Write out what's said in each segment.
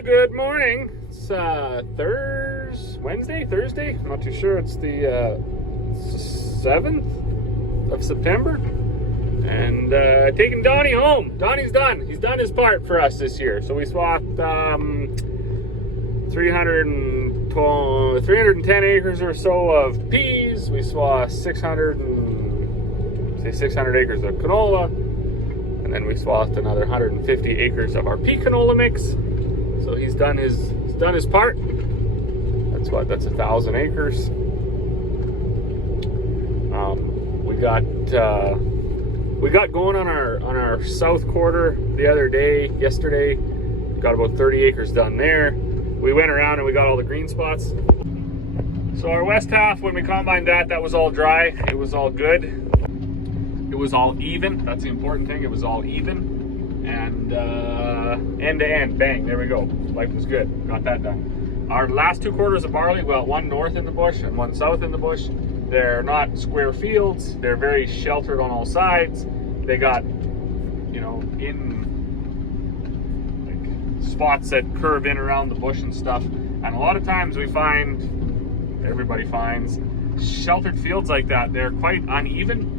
Well, good morning. It's Thursday? I'm not too sure. It's the 7th of September. And taking Donnie home. Donnie's done. He's done his part for us this year. So we swapped 310 acres or so of peas. We swapped 600 acres of canola. And then we swapped another 150 acres of our pea canola mix. So he's done his part. That's 1,000 acres. We got going on our south quarter yesterday. Got about 30 acres done there. We went around and we got all the green spots. So our west half, when we combined that was all dry. It was all good. It was all even. That's the important thing. It was all even. And end to end, bang, there we go. Life was good. Got that done. Our last 2 quarters of barley, well, one north in the bush and one south in the bush. They're not square fields. They're very sheltered on all sides. They got, in like spots that curve in around the bush and stuff. And a lot of times everybody finds sheltered fields like that, they're quite uneven.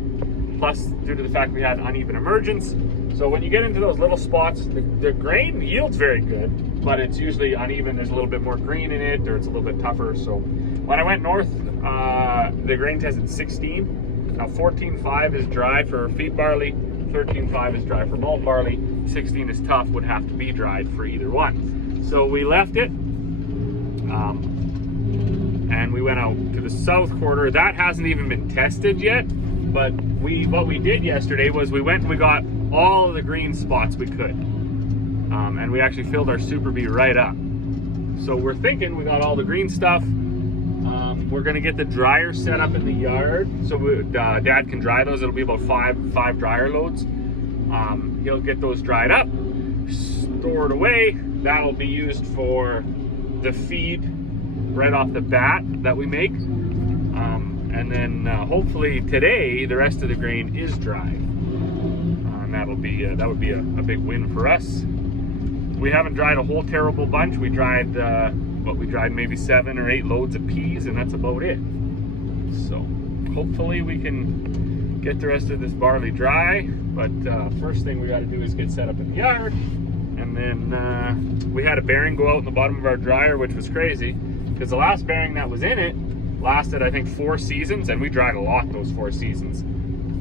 Plus, due to the fact we had uneven emergence. So when you get into those little spots, the grain yield's very good, but it's usually uneven. There's a little bit more green in it, or it's a little bit tougher. So when I went north, the grain tested 16. Now 14.5 is dry for feed barley, 13.5 is dry for malt barley, 16 is tough, would have to be dried for either one. So we left it, and we went out to the south quarter. That hasn't even been tested yet, but what we did yesterday was we went and we got all of the green spots we could, and we actually filled our Super Bee right up. So we're thinking we got all the green stuff. We're gonna get the dryer set up in the yard, so Dad can dry those. It'll be about five dryer loads. He'll get those dried up, stored away. That'll be used for the feed right off the bat that we make. And then hopefully today the rest of the grain is dry, and that would be a big win for us. We haven't dried a whole terrible bunch. We dried maybe 7 or 8 loads of peas, and that's about it. So hopefully we can get the rest of this barley dry. But first thing we got to do is get set up in the yard, and then we had a bearing go out in the bottom of our dryer, which was crazy because the last bearing that was in it lasted, I think, 4 seasons, and we dried a lot those 4 seasons.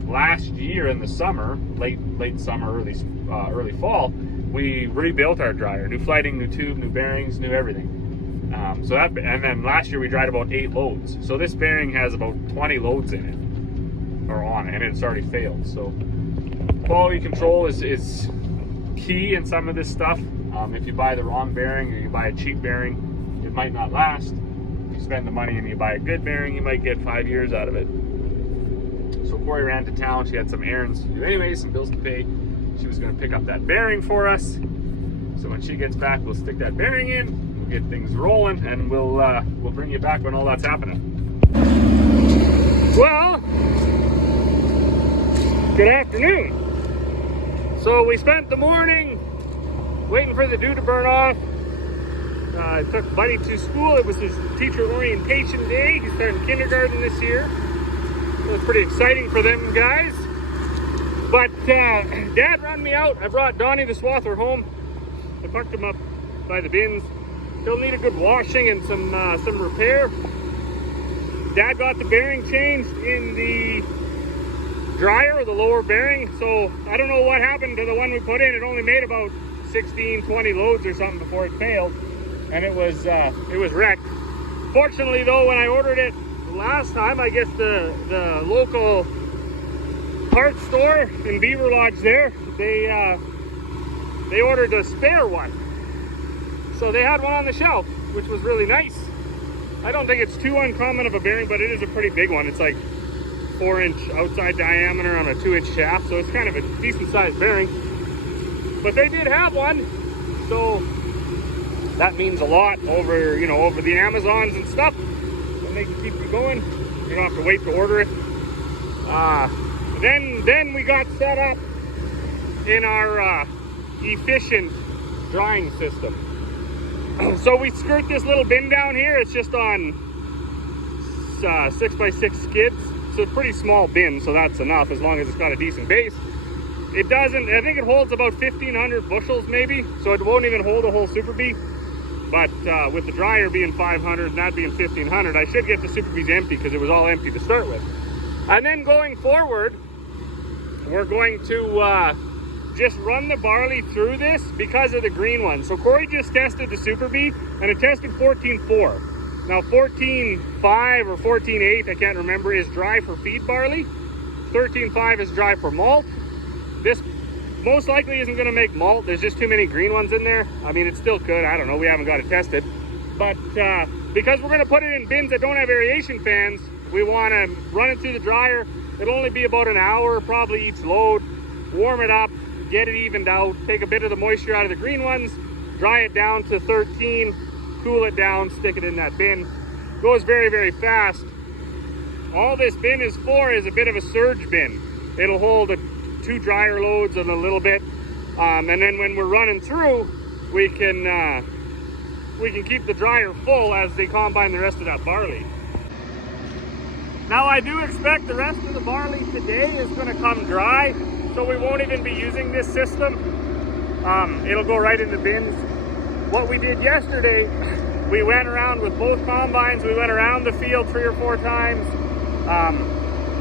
Last year in the summer, late summer, early fall, we rebuilt our dryer. New flighting, new tube, new bearings, new everything. And then last year we dried about 8 loads. So this bearing has about 20 loads in it, or on it, and it's already failed. So quality control is key in some of this stuff. If you buy the wrong bearing or you buy a cheap bearing, it might not last. Spend the money and you buy a good bearing, you might get 5 years out of it. So Corey ran to town. She had some errands to do anyway, some bills to pay. She was going to pick up that bearing for us. So when she gets back, we'll stick that bearing in, we'll get things rolling, and we'll bring you back when all that's happening. Well, good afternoon. So we spent the morning waiting for the dew to burn off. I took Buddy to school. It was his teacher orientation day. He's starting kindergarten this year. It was pretty exciting for them guys. But Dad ran me out. I brought Donnie the Swather home. I parked him up by the bins. He'll need a good washing and some repair. Dad got the bearing changed in the dryer, the lower bearing. So I don't know what happened to the one we put in. It only made about 16, 20 loads or something before it failed. And it was wrecked. Fortunately though, when I ordered it last time, I guess the local parts store in Beaver Lodge there, they ordered a spare one. So they had one on the shelf, which was really nice. I don't think it's too uncommon of a bearing, but it is a pretty big one. It's like 4-inch outside diameter on a 2-inch shaft, so it's kind of a decent sized bearing. But they did have one, so that means a lot over the Amazons and stuff. And they can keep you going. You don't have to wait to order it. Then we got set up in our efficient drying system. So we skirt this little bin down here. It's just on 6x6 skids. So it's a pretty small bin, so that's enough as long as it's got a decent base. It doesn't, I think it holds about 1,500 bushels maybe, so it won't even hold a whole Super Bee. But with the dryer being 500 and that being 1,500, I should get the Super Bees empty because it was all empty to start with. And then going forward, we're going to just run the barley through this because of the green one. So Corey just tested the Super Bee and it tested 14.4. Now 14.5 or 14.8, I can't remember, is dry for feed barley. 13.5 is dry for malt. This most likely isn't going to make malt. There's just too many green ones in there. I mean, it still could. I don't know. We haven't got it tested. But because we're going to put it in bins that don't have aeration fans, we want to run it through the dryer. It'll only be about an hour, probably each load. Warm it up, get it evened out, take a bit of the moisture out of the green ones, dry it down to 13, cool it down, stick it in that bin. Goes very, very fast. All this bin is for is a bit of a surge bin. It'll hold 2 dryer loads and a little bit. And then when we're running through, we can keep the dryer full as they combine the rest of that barley. Now I do expect the rest of the barley today is going to come dry, so we won't even be using this system. It'll go right in the bins. What we did yesterday, we went around with both combines. We went around the field 3 or 4 times.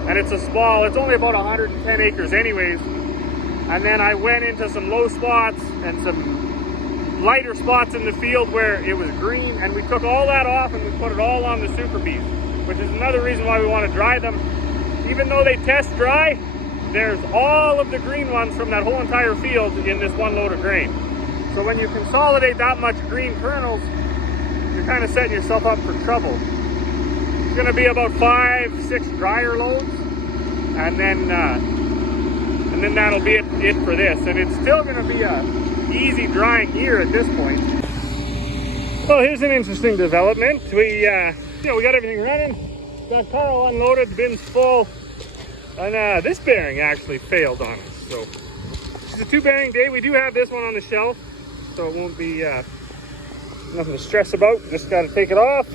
And it's a small, it's only about 110 acres anyways. And then I went into some low spots and some lighter spots in the field where it was green, and we took all that off and we put it all on the Super Bees, which is another reason why we want to dry them. Even though they test dry, there's all of the green ones from that whole entire field in this one load of grain. So when you consolidate that much green kernels, you're kind of setting yourself up for trouble. It's going to be about 5-6 dryer loads, and then that'll be it for this. And it's still going to be a easy drying year at this point. Well, here's an interesting development. We got everything running. Got Carl unloaded, the bin's full, and this bearing actually failed on us. So it's a 2-bearing day. We do have this one on the shelf, so it won't be nothing to stress about. Just got to take it off.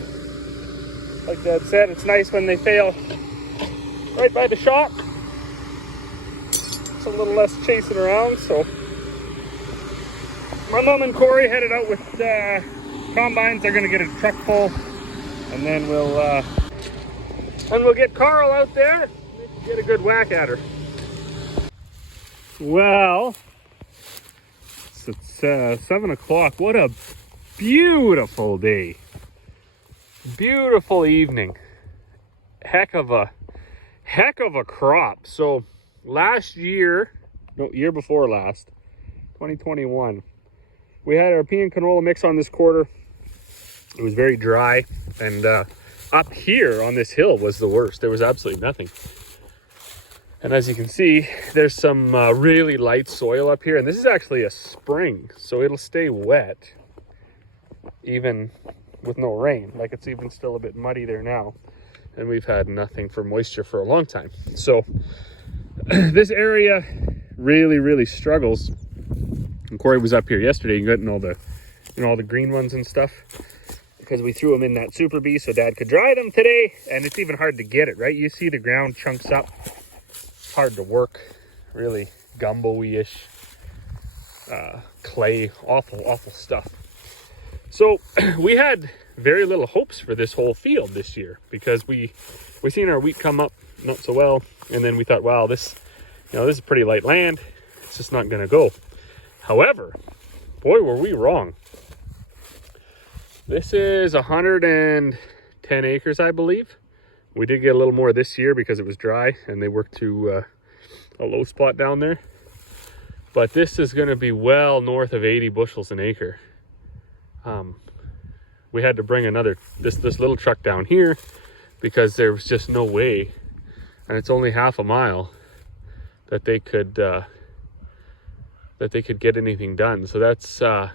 Like Dad said, it's nice when they fail right by the shock. It's a little less chasing around. So my mom and Corey headed out with combines. They're going to get a truck full, and then we'll get Carl out there and get a good whack at her. Well, it's 7 o'clock. What a beautiful day. Beautiful evening. Heck of a crop. So year before last, 2021, we had our pea and canola mix on this quarter. It was very dry, and up here on this hill was the worst. There was absolutely nothing. And as you can see, there's some really light soil up here, and this is actually a spring, so it'll stay wet even with no rain. Like, it's even still a bit muddy there now, and we've had nothing for moisture for a long time. So this area really struggles. And Corey was up here yesterday getting all the green ones and stuff, because we threw them in that Super Bee so Dad could dry them today. And it's even hard to get it right. You see the ground chunks up. It's hard to work. Really gumbo-y-ish, clay, awful stuff. So we had very little hopes for this whole field this year, because we seen our wheat come up not so well, and then we thought, wow, this is pretty light land. It's just not going to go. However, boy, were we wrong. This is 110 acres, I believe. We did get a little more this year because it was dry, and they worked to a low spot down there. But this is going to be well north of 80 bushels an acre. We had to bring this little truck down here because there was just no way, and it's only half a mile, that they could get anything done. So that's I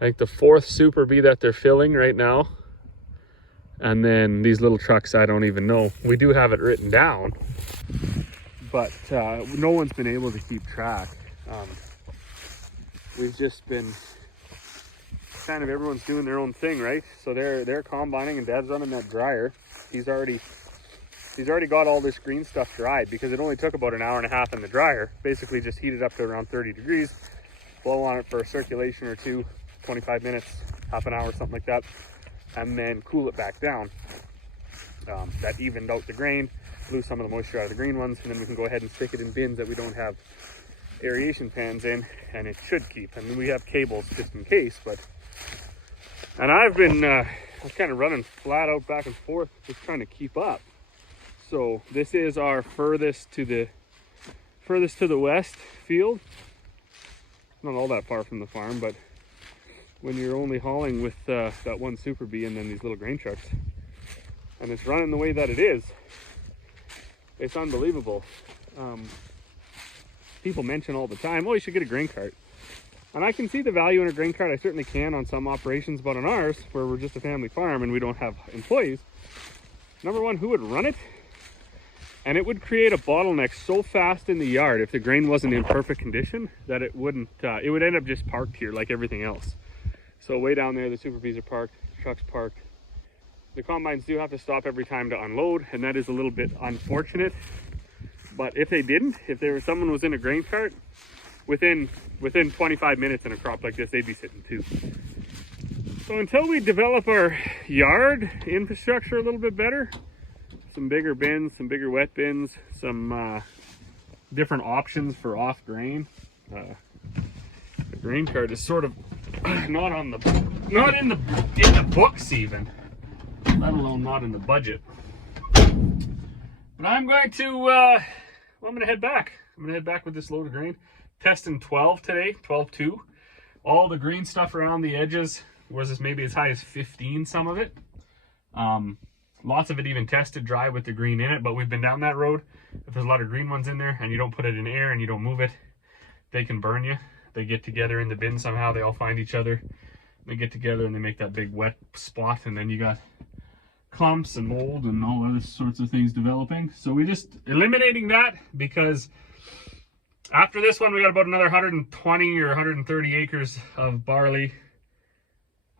think the 4th Super Bee that they're filling right now. And then these little trucks, I don't even know. We do have it written down, but no one's been able to keep track. We've just been kind of everyone's doing their own thing, right? So they're combining and Dad's running that dryer. He's already got all this green stuff dried because it only took about an hour and a half in the dryer. Basically just heat it up to around 30 degrees, blow on it for a circulation or two, 25 minutes, half an hour, something like that, and then cool it back down. That evened out the grain, blew some of the moisture out of the green ones, and then we can go ahead and stick it in bins that we don't have aeration pans in, and it should keep. I mean, we have cables just in case, and I've been I was kind of running flat out back and forth just trying to keep up. So this is our furthest to the west field. Not all that far from the farm, but when you're only hauling with that one Super Bee and then these little grain trucks, and it's running the way that it is, it's unbelievable. People mention all the time, oh, you should get a grain cart. And I can see the value in a grain cart. I certainly can on some operations, but on ours, where we're just a family farm and we don't have employees, number one, who would run it? And it would create a bottleneck so fast in the yard if the grain wasn't in perfect condition that it wouldn't, it would end up just parked here like everything else. So way down there, the Super Bees are parked, the truck's parked. The combines do have to stop every time to unload, and that is a little bit unfortunate. But if they didn't, if there was someone was in a grain cart, within 25 minutes in a crop like this, they'd be sitting too. So until we develop our yard infrastructure a little bit better, some bigger bins, some bigger wet bins, some different options for off grain. The grain cart is sort of not in the books even, let alone not in the budget. But I'm going to I'm going to head back. I'm going to head back with this load of grain. Testing 12 today, 12.2. All the green stuff around the edges was maybe as high as 15, some of it. Lots of it even tested dry with the green in it, but we've been down that road. If there's a lot of green ones in there and you don't put it in air and you don't move it, they can burn you. They get together in the bin somehow. They all find each other. They get together and they make that big wet spot, and then you got clumps and mold and all other sorts of things developing. So we just eliminating that, because after this one we got about another 120 or 130 acres of barley.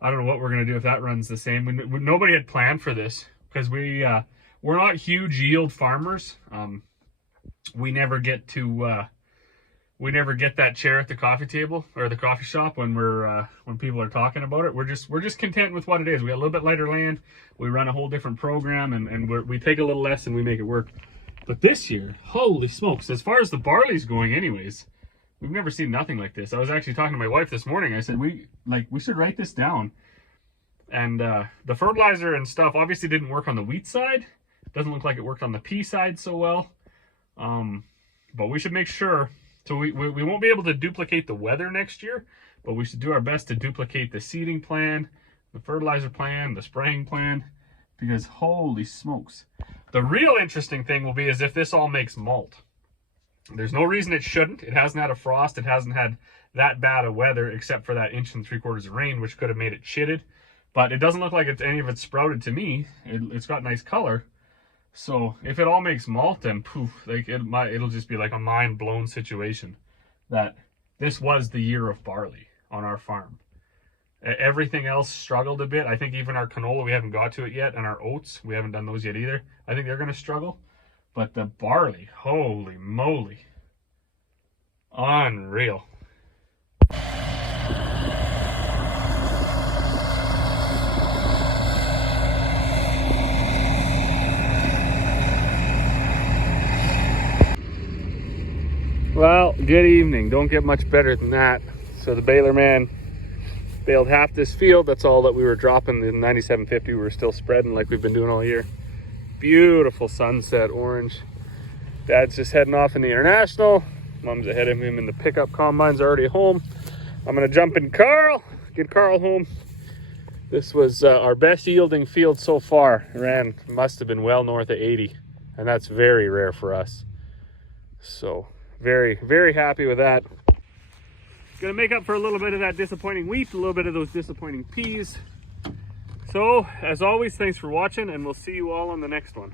I don't know what we're going to do if that runs the same. Nobody had planned for this because we're not huge yield farmers. We never get that chair at the coffee table or the coffee shop when when people are talking about it. We're just content with what it is. We got a little bit lighter land. We run a whole different program, and we take a little less and we make it work. But this year, holy smokes, as far as the barley's going anyways, we've never seen nothing like this. I was actually talking to my wife this morning. I said, we should write this down. And the fertilizer and stuff obviously didn't work on the wheat side. Doesn't look like it worked on the pea side so well. But we should make sure. So we won't be able to duplicate the weather next year, but we should do our best to duplicate the seeding plan, the fertilizer plan, the spraying plan, because holy smokes. The real interesting thing will be is if this all makes malt. There's no reason it shouldn't. It hasn't had a frost. It hasn't had that bad of weather except for that 1 3/4 of rain, which could have made it chitted. But it doesn't look like any of it sprouted to me. It's got nice color. So if it all makes malt, then poof, like it'll just be like a mind-blown situation that this was the year of barley on our farm. Everything else struggled a bit. I think even our canola, we haven't got to it yet, and our oats, we haven't done those yet either. I think they're going to struggle. But the barley, holy moly, unreal. Well, good evening. Don't get much better than that. So the baler man baled half this field. That's all that we were dropping. The 9750 we were still spreading like we've been doing all year. Beautiful sunset orange. Dad's just heading off in the International. Mom's ahead of him in the pickup. Combine's already home. I'm gonna jump in Carl, get Carl home. This was our best yielding field so far. Must have been well north of 80, and that's very rare for us. So very, very happy with that. Gonna make up for a little bit of that disappointing wheat, a little bit of those disappointing peas. So as always, thanks for watching, and we'll see you all on the next one.